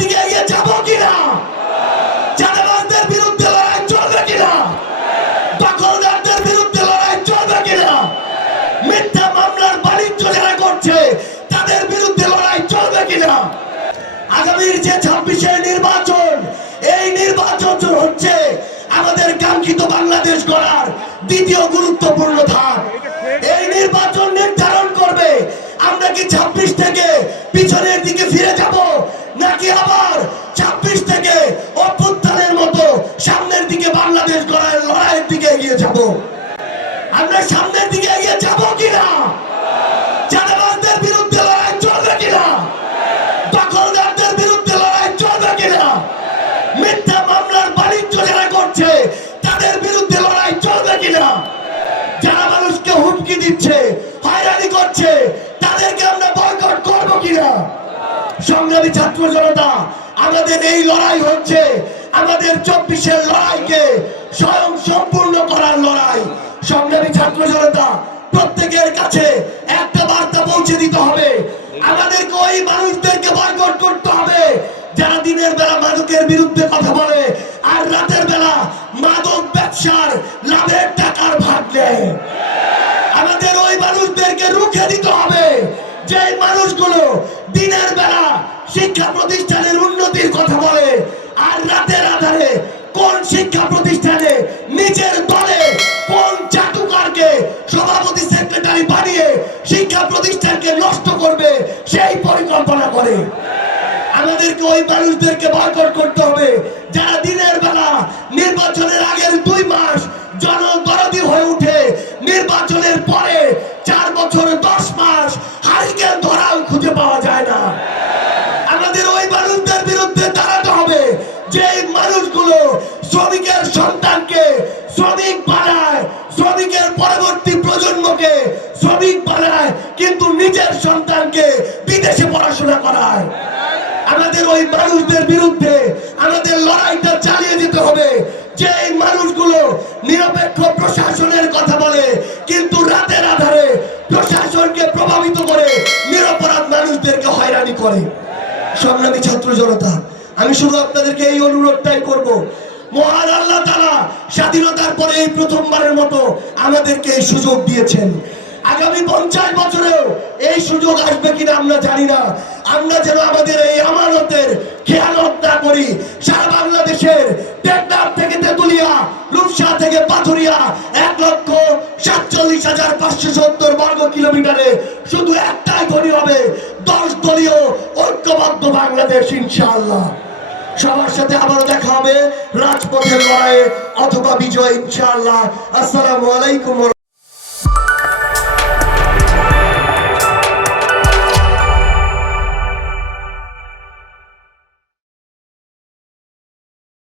দিকে এগিয়ে যাব কিনা? চাঁদাবাজদের বিরুদ্ধে লড়াই চলবে কিনা? দখলদারদের বিরুদ্ধে লড়াই চলবে কিনা? মিথ্যা মামলার বাণিজ্য যারা করছে, তাদের বিরুদ্ধে লড়াই চলবে কিনা? আগামীর যে ছাব্বিশের নির্বাচন, এই নির্বাচন হচ্ছে আমাদের কাঙ্ক্ষিত বাংলাদেশ গড়ার দ্বিতীয় গুরুত্বপূর্ণ ধাপ। নাকি আবার ছাব্বিশ থেকে অভ্যুত্থানের মতো সামনের দিকে বাংলাদেশ গড়ার লড়াইয়ের দিকে এগিয়ে যাব। আমরা সামনের দিকে এগিয়ে যাব কিনা? চাঁদাবাজদের বিরুদ্ধে করছে, তাদের বিরুদ্ধে লড়াই চলবে কিনা? যারা মানুষকে হুমকি দিচ্ছে, হয়রানি করছে, তাদেরকে আমরা বয়কট করব কিনা? সংগ্রামী ছাত্র জনতা, আমাদের এই লড়াই হচ্ছে, আমাদের চব্বিশের লড়াইকে স্বয়ং সম্পূর্ণ করার লড়াই। সংগ্রামী ছাত্র জনতা, প্রত্যেকের কাছে একটা বার্তা পৌঁছে দিতে হবে। আমাদেরকে ওই মানুষদেরকে বয়কট করতে হবে, যারা দিনের বেলা মাদকের বিরুদ্ধে কথা বলে আর রাতের বেলা মাদক ব্যবসার লাভের টাকার ভাগ নেয়। আমাদের ওই মানুষদেরকে রুখে দিতে হবে যে মানুষগুলো দিনের বেলা শিক্ষা প্রতিষ্ঠানের উন্নতির কথা বলে আর রাতের আধারে কোন শিক্ষা প্রতিষ্ঠানে নিজের দলে কোন চাটুকারকে সভাপতি সেক্রেটারি বানিয়ে শিক্ষা প্রতিষ্ঠানকে নষ্ট করবে সেই পরিকল্পনা করে। আমাদেরকে ওই মানুষদেরকে বয়কট করতে হবে। যারা দিনের বেলা নির্বাচনের আগের দুই মাস জনদরদি হয়ে উঠে নির্বাচনের পরে শ্রমিকের সন্তানকে শ্রমিক বানায়, শ্রমিকের পরবর্তী প্রজন্মকে শ্রমিক বানায়, কিন্তু নিজের সন্তানকে বিদেশে পড়াশোনা করায়। আমাদের ওই মানুষদের বিরুদ্ধে আমাদের লড়াইটা চালিয়ে যেতে হবে। যে এই মানুষগুলো নিরপেক্ষ প্রশাসনের কথা বলে, কিন্তু রাতের আধারে প্রশাসনকে প্রভাবিত করে নিরপরাধ মানুষদেরকে হয়রানি করে। সংগ্রামী ছাত্র জনতা, আমি শুধু আপনাদেরকে এই অনুরোধটাই করব মহান আল্লাহ তারা স্বাধীনতার পরে এই প্রথমবারের মতো আমাদেরকে এই সুযোগ দিয়েছেন। আগামী পঞ্চাশ বছরেও এই সুযোগ আসবে কিনা আমরা জানি না। আমরা যেন আমাদের এই আমানতের খেয়ালত না করি। সারা বাংলাদেশের টেকনাফ থেকে তেতুলিয়া, রূপসা থেকে পাথুরিয়া এক লক্ষ সাতচল্লিশ হাজার পাঁচশো সত্তর বর্গ কিলোমিটারে শুধু একটাই ধনী হবে। দশ দলীয় ঐক্যবদ্ধ বাংলাদেশ, ইনশাআল্লাহ। সবার সাথে আবারও দেখা হবে। রাজপথের লড়াইয়ে অথবা বিজয় ইনশাআল্লাহ। আসসালামু আলাইকুম